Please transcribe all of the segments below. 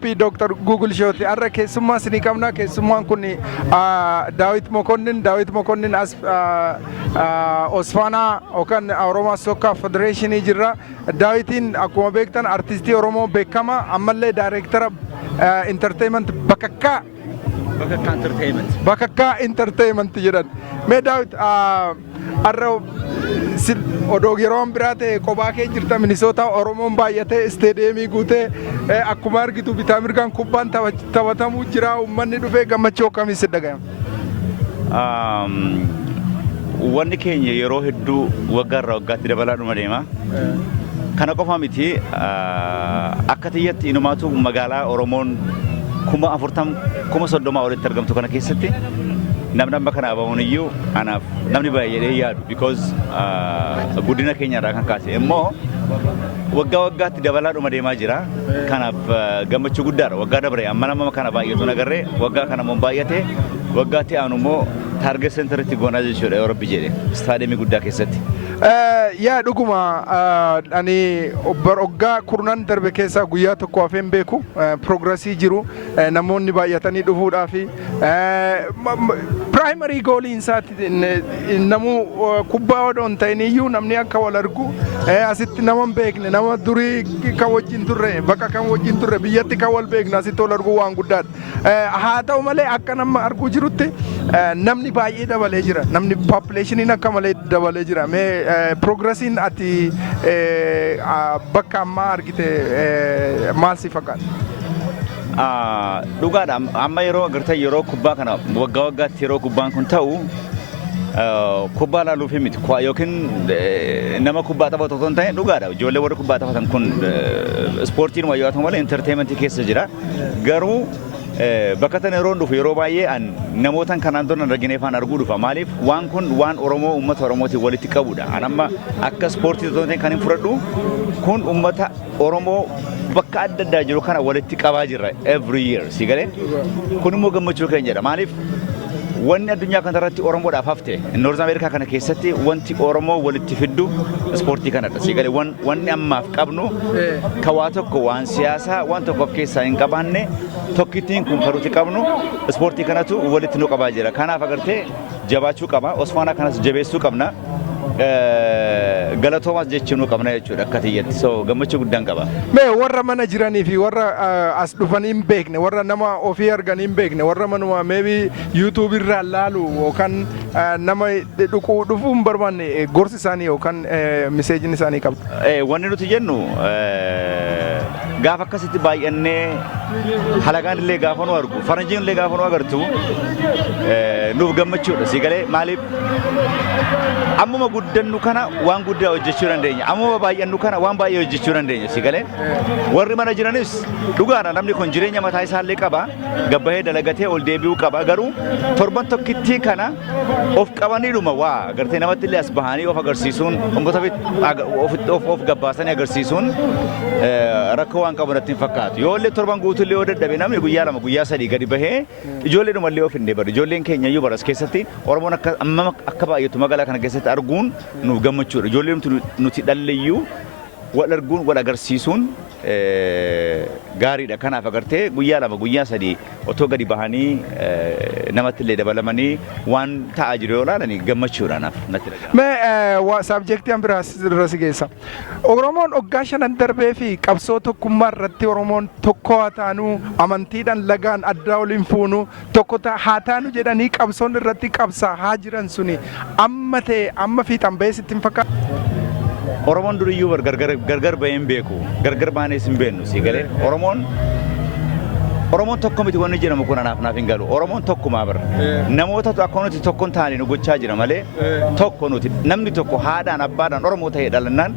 qophii Dr.google shooti arra keessummaa isinii qabna keessummaan kun Dawite Mekonne as Osfana yookaan Oromoo Soccer Federation jirra. Dawitiin akkuma beektan artistii Oromoo beekama ammallee daayireektara entertainment bakakkaa entertainment jedhan. Mee Dawit arra odoo yeroon biraate kophaa kee jirta Minnesota Oromoon baay'atee isteediyeemii guutee akkuma argitu bitaa mirgaan kubbaan taphatamuu jira uummanni dhufee gammachuu akkamii si dhaga'ama? Wanni keenya yeroo hedduu waggaarraa waggaatti dabalaadhuma deema. Kana qofa miti akka tiyyatti inumaatu magaalaa Oromoon 40,000 30,000 olitti argamtu kana keessatti namni amma kana abamuun iyyuu anaaf namni baay'ee yaadu because guddina keenya irraa kan kaase immoo waggaa waggaatti dabalaadhuma deemaa jira. Kanaaf gammachuu guddaadha. Waggaa dabre amma nama kana baay'atu nagarree waggaa kana immoo baay'ate waggaatti aanu immoo target centeritti goonaa jechuudha yoo rabbi jedhe istaadiyeemii guddaa keessatti. Yaa dhuguma ani waggaa kurnan darbe keessaa guyyaa tokko hafeen beeku progressii jiru namoonni baay'atanii dhufuudhaaf primary goaliin isaati namuu kubbaa odoon ta'in iyyuu namni akka wal argu asitti nama hin beekne nama durii kan wajjin turre bakka kan wajjin turre biyyatti kan wal beekne asitti wal arguu waan guddaadha. Haa ta'u malee akka nama arguu jirutti namni baay'ee dabalee jira namni populationiin akka malee dabalee jira. Progressiin ati bakka ammaa argite maal si fakkaata? Dhugaadha amma yeroo agartee yeroo kubbaa kana waggaa waggaatti yeroo kubbaan kun ta'u kubbaa laaluuf miti yookiin nama kubbaa taphatu osoo hin ta'in dhugaadha ijoollee warri kubbaa taphatan kun ispoortiin wayyaa ta'u malee entertainmentii keessa jira garuu bakka tan yeroo dhufu yeroo baay'ee namootan kanaan dura argine faan arguu dhufa maaliif waan kun waan Oromoo uummata Oromootiin walitti qabudha. Anamma akka ispoortii ta'e kan hin fudhadhu kun uummata Oromoo bakka adda addaa jiru kana walitti qabaa jirra every year si galee kun immoo gammachuu keenyadha maaliif wanni addunyaa kanarratti Oromoodhaaf hafte North America kana keessatti wanti Oromoo walitti fiddu ispoortii kanadha si galee wanni ammaaf qabnu kawaa tokko waan siyaasaa waan tokko of keessaa hin qabaanne tokkittiin kun karuuti qabnu ispoortii kanatu walitti nu qabaa jira. Kanaaf agartee jabaachuu qaba Osfaanaa kanas jabeessuu qabna. Galatoomas jechuun qabna jechuudha akka tiyyatti so gammachuu guddaan qaba. Mee warra mana jiranii fi warra as dhufanii hin beekne warra nama ofii arganii hin beekne warra manuma maybe YouTube irraa laalu yookaan nama dhufuu hin barbaanne gorsi isaanii yookaan miseejin isaanii qabdu. Wanni nuti jennu gaafa akkasitti baay'annee halagaan illee gaafa nu argu faranjiin illee gaafa nu agartu nuuf gammachuudha si galee maaliif ammuma guddannu kana waan guddaa hojjechuu dandeenya ammuma baay'annu kana waan baay'ee hojjechuu dandeenya si galee warri mana jiranis dhugaadha namni kun jireenya mataa isaallee qaba gabbahee dalagatee ol deebi'uu qaba garuu torban tokkittii kana of qabaniidhuma waa agartee namatti illee as bahanii of agarsiisuun uummata of gabbaasanii agarsiisuun rakkoo waan qabu natti hin fakkaatu yoo illee torban guutuu illee yoo dadhabe namni guyyaa lama guyyaa sadii gadi bahee ijoolleedhuma illee of hin deebi'u ijoolleen keenya iyyuu baras keessatti Oromoon akka baay'atu magaalaa kana keessatti arguun nuuf gammachuudha. Ijoolleen nuti dhalleeyyuu wal arguun wal agarsiisuun gaariidha. Kanaaf agartee guyyaa lama guyyaa sadii otoo gadi bahanii namatti illee dabalamanii waan ta'aa jiru yoo ilaalani gammachuudha naaf natti dhaga'ama. Mee saabjektii an biraas irra si geessa. Oromoon waggaa 5 darbee fi qabsoo tokkummaa irratti Oromoon tokko haa taanu amantiidhaan lagaan addaa waliin fuunu tokko haa taanu jedhanii qabsoon irratti qabsaa haa jiran suni amma ta'e amma fiixan ba'ee sitti hin fakkaatu? Oromoon duriyyuu gargar baheen beeku gargar baanees hin beennu si galee Oromoon tokko miti wanni jedhamu kun naaf hin galu Oromoon tokkumaa bara namoota akka nuti tokkoon taane nu gochaa jira malee tokko nuti namni tokko haadhaan abbaadhaan Oromoo ta'ee dhalannaan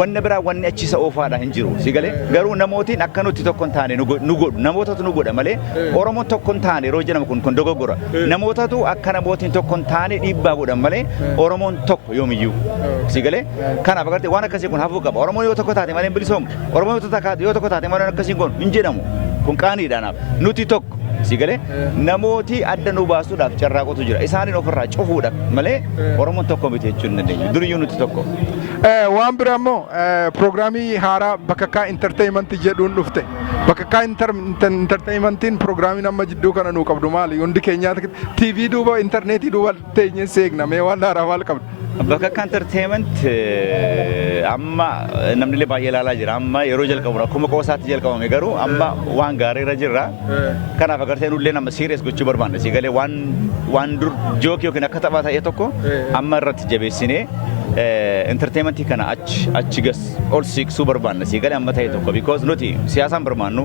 wanni biraa wanni achisa oofaadhaan hin jiru si galee garuu namootiin akka nuti tokkoon taane nu godhu namootatu nu godha malee Oromoon tokkoon taane yeroo jedhamu kun dogoggora namootatu akka namootiin tokkoon taane dhiibbaa godhan malee Oromoon tokko yoomiyyuu si galee kanaaf agartee waan akkasii kun hafuu qaba Oromoon yoo tokko taate malee bilisoomu Oromoon yoo tokko taate malee akkasiin kun hin jedhamu kun qaaniidhaanaaf nuti tokko sigale namooti adda nu baasuudhaaf carraaqotu jira isaaniin ofirraa cufuudhaaf malee oromoon tokko miti jechuun dandeenya duriyyuu nuti tokko. Waan biraa immoo piroograamii haaraa bakka entertainment jedhuun dhufte bakka entertainmentiin piroograamiin amma jidduu kana nuu qabdu maali hundi keenyaa TV duuba interneetii duuba teenyee seegna mee waan haaraa maal qabdu. Bakka entertainment amma namni illee baay'ee ilaalaa jira amma yeroo jalqabu akkuma qoosaatti jalqabame garuu amma waan gaariirra jirra kanaaf agartee nullee nama serious gochuu barbaanna sigalee waan dur jookii yookiin akka taphaa ta'e tokko amma irratti jabeessinee entertainment kana achi gas ol siiqsuu barbaanna sigalee amma ta'e tokko because nuti siyaasaan barbaannu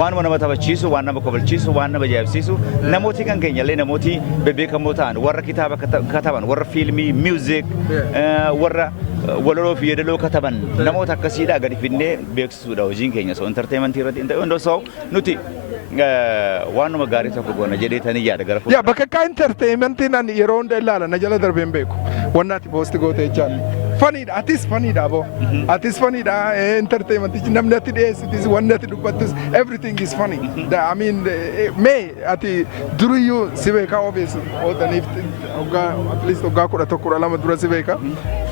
waan nama taphachiisu waan nama kofalchiisu waan nama ajaa'ibsiisu namooti kan keenyallee namooti bebbeekamoo ta'an warra kitaaba kataban warra fiilmii music warra walaloo fi yeedaloo kataban namoota akkasiidhaa gadi finnee beeksisuudha hojiin keenya so entertainment irratti indoo so nuti waanuma gaarii tokko goona jedheetanii yaada gara fuuldura. Bakka entertainmentiin ani yeroo hunda ilaala na jala darbeen beeku wannaati boosti goote jechaan. Faniidha atis faniidha boo atis faniidha entertainmentichi namni ati dhiyeessitis wanni ati dubbattus everything is funny. I mean mee ati duriyyuu si beekaa obeessu ootaniif at least waggaa 11 dura si beekaa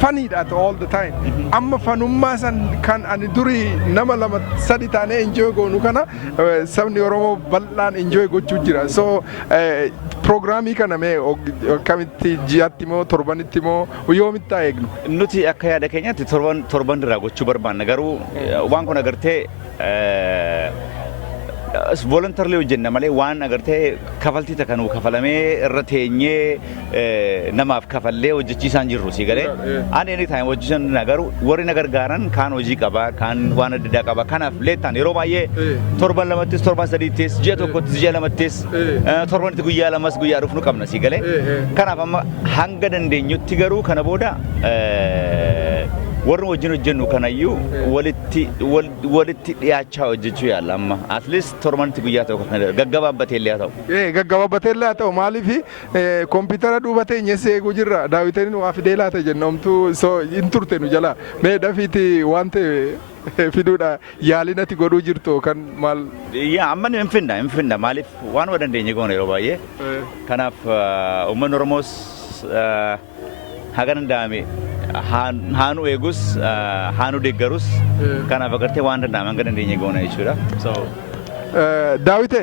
faniidha all the time. Amma fanummaa san kan ani durii nama 2-3 taanee enjoy goonu kana sabni Oromoo bal'aan enjoy gochuu jira. So programii kana mee kamitti ji'atti moo torbanitti moo yoomitti haa eegnu? Nuti akka yaada keenyaatti torban irraa gochuu barbaanna garuu waan kun agartee voluntarily hojjenna malee waan agartee kafaltii takkanuu kafalamee irra teenyee namaaf kafallee hojjechiisaan jirru si galee ani anytime hojjechiisan garuu warri na gargaaran kaan hojii qaba kaan waan adda addaa qaba kanaaf leettaan yeroo baay'ee torban lamattis torban sadiittis ji'a tokkottis ji'a lamattis torbanitti guyyaa lamas guyyaa dhufnu qabna si galee kanaaf amma hanga dandeenyutti garuu kana booda warri wajjin hojjennu kanayyuu walitti dhiyaachaa hojjechuu yaalla amma at least torbanitti guyyaa tokko kan gaggabaabbatee illee haa ta'u. Gaggabaabbatee illee haa ta'u maaliif kompiitara duuba teenyee seeguu jirra daawwitiin waa fidee laata jennamtu hin turte nu jala mee dafiiti waan ta'e fiduudha yaaliin ati godhuu jirtu kan maal. Amma hin finna maaliif waan dandeenye goona yeroo baay'ee kanaaf uummanni Oromoos haga danda'ame haanu eegus haanu deeggarus kanaaf agartee waan danda'ame hanga dandeenye goona jechuudha. Dawite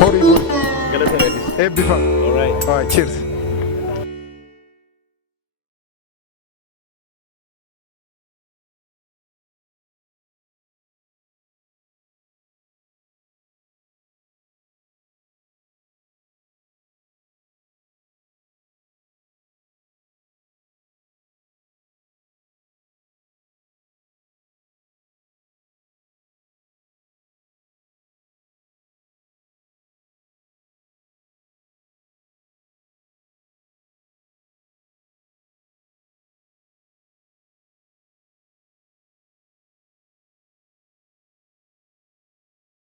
horii bul. Eebbifam. All right. Cheers.